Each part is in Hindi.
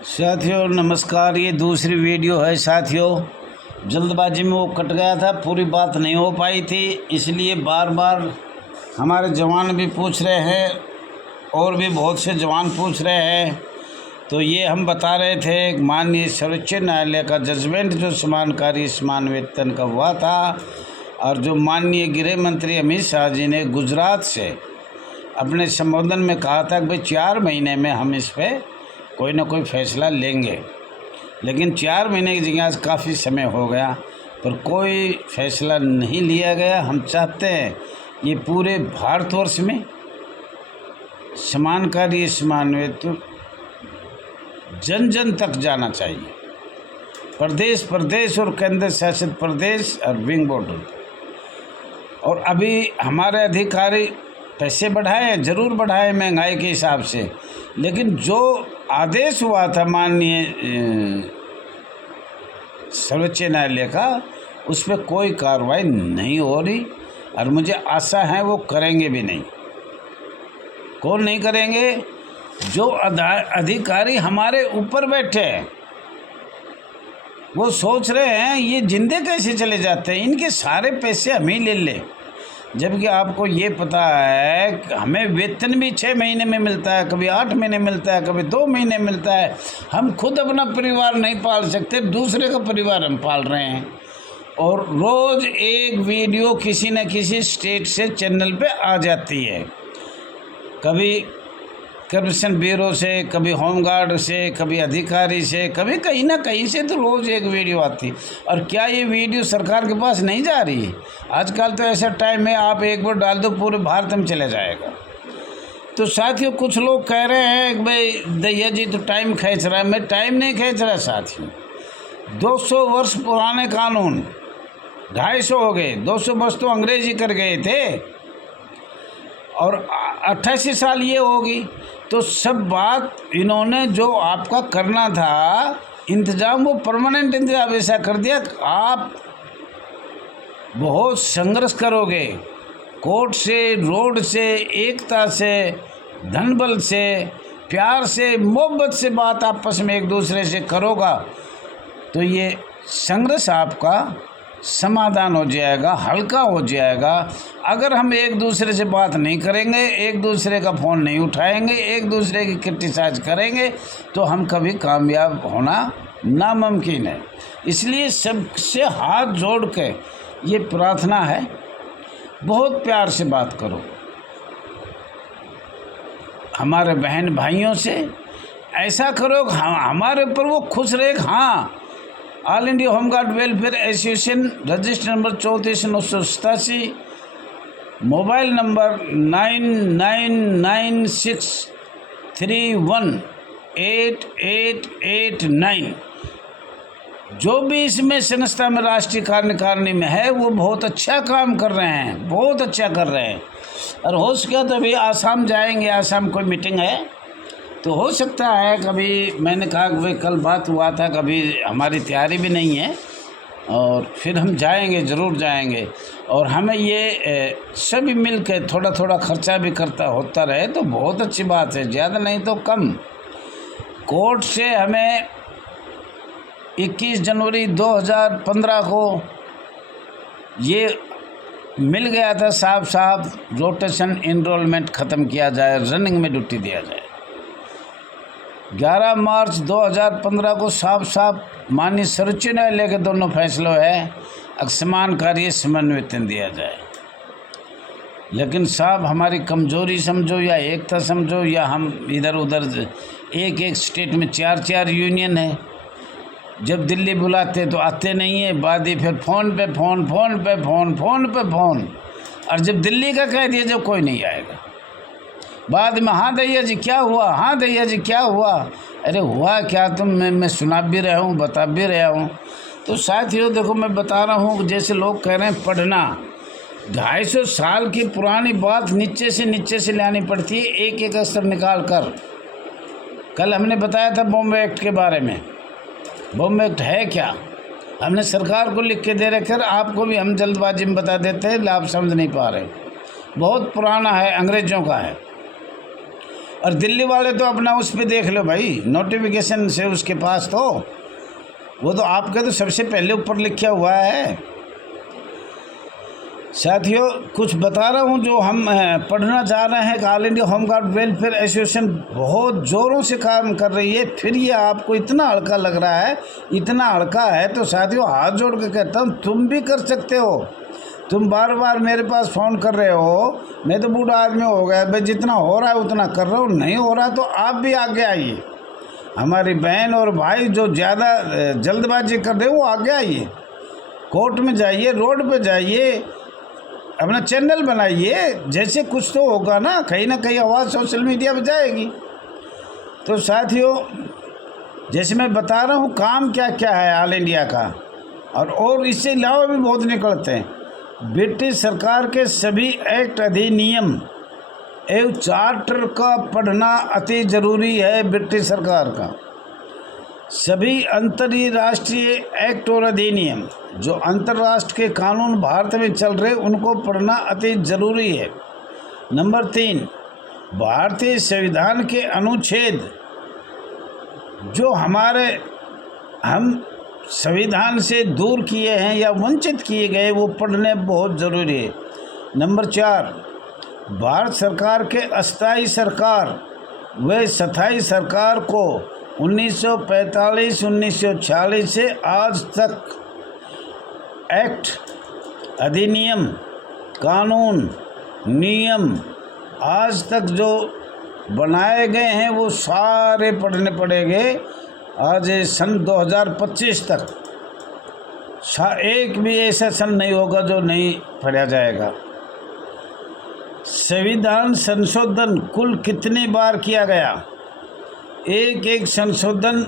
साथियों नमस्कार। ये दूसरी वीडियो है साथियों। जल्दबाजी में वो कट गया था, पूरी बात नहीं हो पाई थी, इसलिए बार बार हमारे जवान भी पूछ रहे हैं और भी बहुत से जवान पूछ रहे हैं। तो ये हम बता रहे थे, माननीय सर्वोच्च न्यायालय का जजमेंट जो समान कार्य समान वेतन का हुआ था और जो माननीय गृह मंत्री अमित शाह जी ने गुजरात से अपने संबोधन में कहा था कि भाई 4 महीने में हम इस पर कोई ना कोई फैसला लेंगे, लेकिन 4 महीने की जगह काफ़ी समय हो गया पर कोई फैसला नहीं लिया गया। हम चाहते हैं ये पूरे भारतवर्ष में समान कार्य समान वेतन जन जन तक जाना चाहिए, प्रदेश प्रदेश और केंद्र शासित प्रदेश और विंग बॉर्डर। और अभी हमारे अधिकारी पैसे बढ़ाए, ज़रूर बढ़ाए महंगाई के हिसाब से, लेकिन जो आदेश हुआ था माननीय सर्वोच्च न्यायालय का उस पर कोई कार्रवाई नहीं हो रही और मुझे आशा है वो करेंगे भी नहीं। कौन नहीं करेंगे? जो अधिकारी हमारे ऊपर बैठे हैं वो सोच रहे हैं ये जिंदे कैसे चले जाते हैं, इनके सारे पैसे हम ही ले लें, जबकि आपको ये पता है कि हमें वेतन भी 6 महीने में मिलता है, कभी 8 महीने मिलता है, कभी 2 महीने मिलता है। हम खुद अपना परिवार नहीं पाल सकते, दूसरे का परिवार हम पाल रहे हैं। और रोज़ एक वीडियो किसी न किसी स्टेट से चैनल पे आ जाती है, कभी करप्शन ब्यूरो से, कभी होमगार्ड से, कभी अधिकारी से, कभी कहीं ना कहीं से तो रोज़ एक वीडियो आती। और क्या ये वीडियो सरकार के पास नहीं जा रही है? आजकल तो ऐसा टाइम है, आप एक बार डाल दो पूरे भारत में चले जाएगा। तो साथियों कुछ लोग कह रहे हैं कि भाई दैया जी तो टाइम खींच रहा है। मैं टाइम नहीं खींच रहा साथियों। 200 वर्ष पुराने कानून 250 हो गए, 200 वर्ष तो अंग्रेजी कर गए थे और 88 साल ये होगी। तो सब बात इन्होंने जो आपका करना था इंतज़ाम, वो परमानेंट इंतज़ाम ऐसा कर दिया। आप बहुत संघर्ष करोगे, कोर्ट से, रोड से, एकता से, धनबल से, प्यार से, मोहब्बत से बात आपस में एक दूसरे से करोगा तो ये संघर्ष आपका समाधान हो जाएगा, हल्का हो जाएगा। अगर हम एक दूसरे से बात नहीं करेंगे, एक दूसरे का फ़ोन नहीं उठाएंगे, एक दूसरे की क्रिटिसाइज करेंगे तो हम कभी कामयाब होना नामुमकिन है। इसलिए सबसे हाथ जोड़ के ये प्रार्थना है, बहुत प्यार से बात करो हमारे बहन भाइयों से। ऐसा करो हमारे ऊपर वो खुश रहे। हाँ, all India home guard welfare association register number 34,987, mobile number 9996318889। जो भी इसमें संस्था में राष्ट्रीय कार्यकारिणी में है वो बहुत अच्छा काम कर रहे हैं, बहुत अच्छा कर रहे हैं। और हो सके तो अभी आसाम जाएंगे, आसाम कोई मीटिंग है तो हो सकता है कभी। मैंने कहा कि भाई कल बात हुआ था, कभी हमारी तैयारी भी नहीं है और फिर हम जाएंगे, ज़रूर जाएंगे। और हमें ये सभी मिल के थोड़ा थोड़ा खर्चा भी होता रहे तो बहुत अच्छी बात है, ज़्यादा नहीं तो कम। कोर्ट से हमें 21 जनवरी 2015 को ये मिल गया था, साफ रोटेशन इनरोलमेंट ख़त्म किया जाए, रनिंग में ड्यूटी दिया जाए। 11 मार्च 2015 को साफ माननीय सर्वोच्च न्यायालय के दोनों फैसलों है समान कार्य समान वेतन दिया जाए। लेकिन साहब हमारी कमजोरी समझो या एकता समझो, या हम इधर उधर एक स्टेट में 4 यूनियन है, जब दिल्ली बुलाते तो आते नहीं है, बाद ही फिर फ़ोन पे फ़ोन, और जब दिल्ली का कह दिया जब कोई नहीं आएगा, बाद में हाँ दैया जी क्या हुआ, हाँ दैया जी क्या हुआ। अरे हुआ क्या? मैं सुना भी रहा हूँ, बता भी रहा हूँ। तो साथियों देखो मैं बता रहा हूँ, जैसे लोग कह रहे हैं पढ़ना, 250 साल की पुरानी बात नीचे से लानी पड़ती है, एक अक्षर निकाल कर। कल हमने बताया था बॉम्बे एक्ट के बारे में। बॉम्बे एक्ट है क्या? हमने सरकार को लिख के दे रखे, आपको भी हम जल्दबाजी में बता देते हैं, आप समझ नहीं पा रहे। बहुत पुराना है, अंग्रेज़ों का है। और दिल्ली वाले तो अपना उस पे देख लो भाई, नोटिफिकेशन से उसके पास तो वो तो आपके तो सबसे पहले ऊपर लिखा हुआ है। साथियों कुछ बता रहा हूँ जो हम पढ़ना चाह रहे हैं कि all India home guard welfare association बहुत ज़ोरों से काम कर रही है, फिर ये आपको इतना हल्का लग रहा है, इतना हल्का है तो साथियों हाथ जोड़ के कहता हूँ तुम भी कर सकते हो। तुम बार बार मेरे पास फ़ोन कर रहे हो, मैं तो बूढ़ा आदमी हो गया भाई, जितना हो रहा है उतना कर रहा हूँ, नहीं हो रहा तो आप भी आगे आइए। हमारी बहन और भाई जो ज़्यादा जल्दबाजी कर रहे हो वो आगे आइए, कोर्ट में जाइए, रोड पे जाइए, अपना चैनल बनाइए, जैसे कुछ तो होगा ना कहीं आवाज़ सोशल मीडिया पे जाएगी। तो साथियों जैसे मैं बता रहा हूँ काम क्या क्या है ऑल इंडिया का, और इससे अलावा भी बहुत निकलते हैं। ब्रिटिश सरकार के सभी एक्ट, अधिनियम एवं चार्टर का पढ़ना अति ज़रूरी है। ब्रिटिश सरकार का सभी अंतर्राष्ट्रीय एक्ट और अधिनियम, जो अंतर्राष्ट्र के कानून भारत में चल रहे उनको पढ़ना अति ज़रूरी है। नंबर 3, भारतीय संविधान के अनुच्छेद जो हम संविधान से दूर किए हैं या वंचित किए गए वो पढ़ने बहुत ज़रूरी है। नंबर 4, भारत सरकार के अस्थायी सरकार व स्थायी सरकार को 1945-1946 से आज तक एक्ट, अधिनियम, कानून, नियम आज तक जो बनाए गए हैं वो सारे पढ़ने पड़ेंगे। आज सन 2025 तक एक भी ऐसा सन नहीं होगा जो नहीं पढ़ा जाएगा। संविधान संशोधन कुल कितनी बार किया गया? एक संशोधन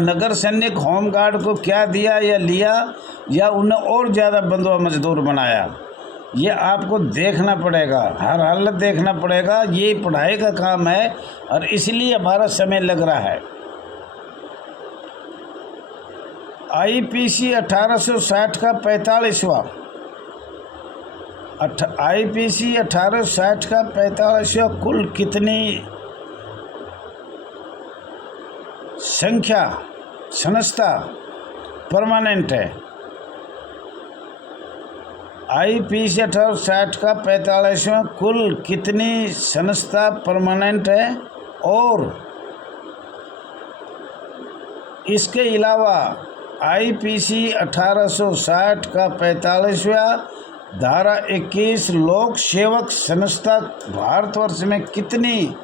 नगर सैनिक होमगार्ड को क्या दिया या लिया या उन्हें और ज़्यादा बंधुआ मजदूर बनाया, ये आपको देखना पड़ेगा, हर हालत देखना पड़ेगा। ये पढ़ाई का काम है और इसलिए हमारा समय लग रहा है। आईपीसी 1860 का 45वां आईपीसी 1860 का 45वां कुल कितनी संस्था परमानेंट है? आईपीसी 1860 का 45वां कुल कितनी संस्था परमानेंट है? और इसके अलावा आईपीसी 1860 का 45वां धारा 21 लोक सेवक संस्था भारतवर्ष में कितनी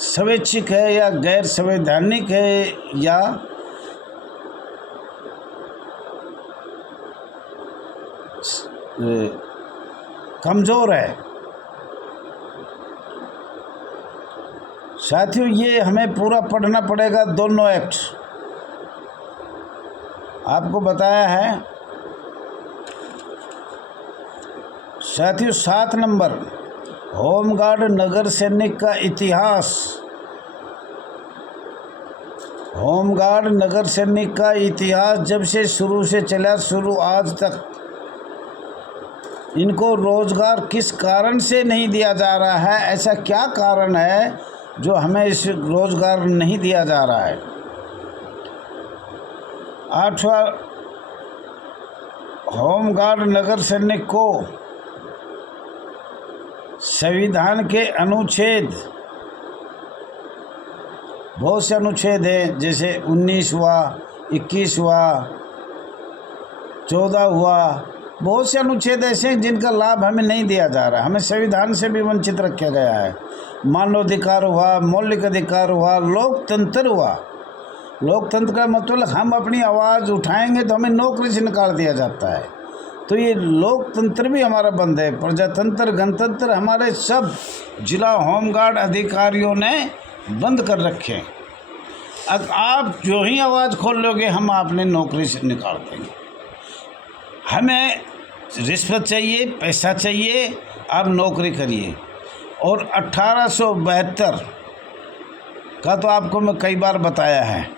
स्वैच्छिक है या गैर संवैधानिक है या कमज़ोर है? साथियों ये हमें पूरा पढ़ना पड़ेगा, दोनों एक्ट आपको बताया है। साथियों 7 नंबर, होमगार्ड नगर सैनिक का इतिहास। होमगार्ड नगर सैनिक का इतिहास जब से चला आज तक इनको रोज़गार किस कारण से नहीं दिया जा रहा है? ऐसा क्या कारण है जो हमें इस रोज़गार नहीं दिया जा रहा है? 8वां, होमगार्ड नगर सैनिक को संविधान के अनुच्छेद, बहुत से अनुच्छेद हैं, जैसे 19वां, 21वां, 14 हुआ, बहुत से अनुच्छेद ऐसे हैं जिनका लाभ हमें नहीं दिया जा रहा है। हमें संविधान से भी वंचित रखा गया है। मानवाधिकार हुआ, मौलिक अधिकार हुआ, लोकतंत्र हुआ। लोकतंत्र का मतलब हम अपनी आवाज़ उठाएंगे तो हमें नौकरी से निकाल दिया जाता है। तो ये लोकतंत्र भी हमारा बंद है। प्रजातंत्र, गणतंत्र हमारे सब जिला होमगार्ड अधिकारियों ने बंद कर रखे। अब आप जो ही आवाज़ खोल लोगे हम आपने नौकरी से निकाल देंगे। हमें रिश्वत चाहिए, पैसा चाहिए, आप नौकरी करिए। और 1872 का तो आपको मैं कई बार बताया है,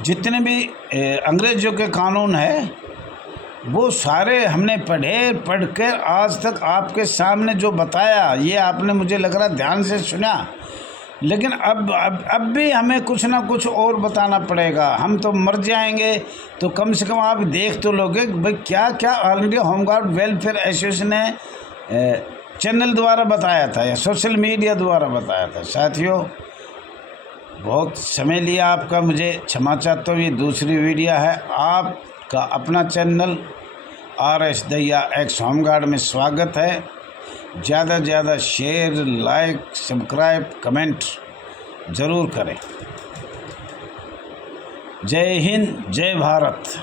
जितने भी अंग्रेज़ों के कानून है वो सारे हमने पढ़ कर आज तक आपके सामने जो बताया, ये आपने मुझे लग रहा ध्यान से सुना, लेकिन अब भी हमें कुछ ना कुछ और बताना पड़ेगा। हम तो मर जाएंगे, तो कम से कम आप देख तो लोगे भाई क्या क्या all India home guard welfare association ने चैनल द्वारा बताया था या सोशल मीडिया द्वारा बताया था। साथियों, बहुत समय लिया आपका, मुझे क्षमा चाहता हूँ। ये दूसरी वीडियो है। आपका अपना channel RS Dahiya x home guard में स्वागत है। ज़्यादा से ज़्यादा शेयर, लाइक, सब्सक्राइब, कमेंट ज़रूर करें। जय हिंद, जय भारत।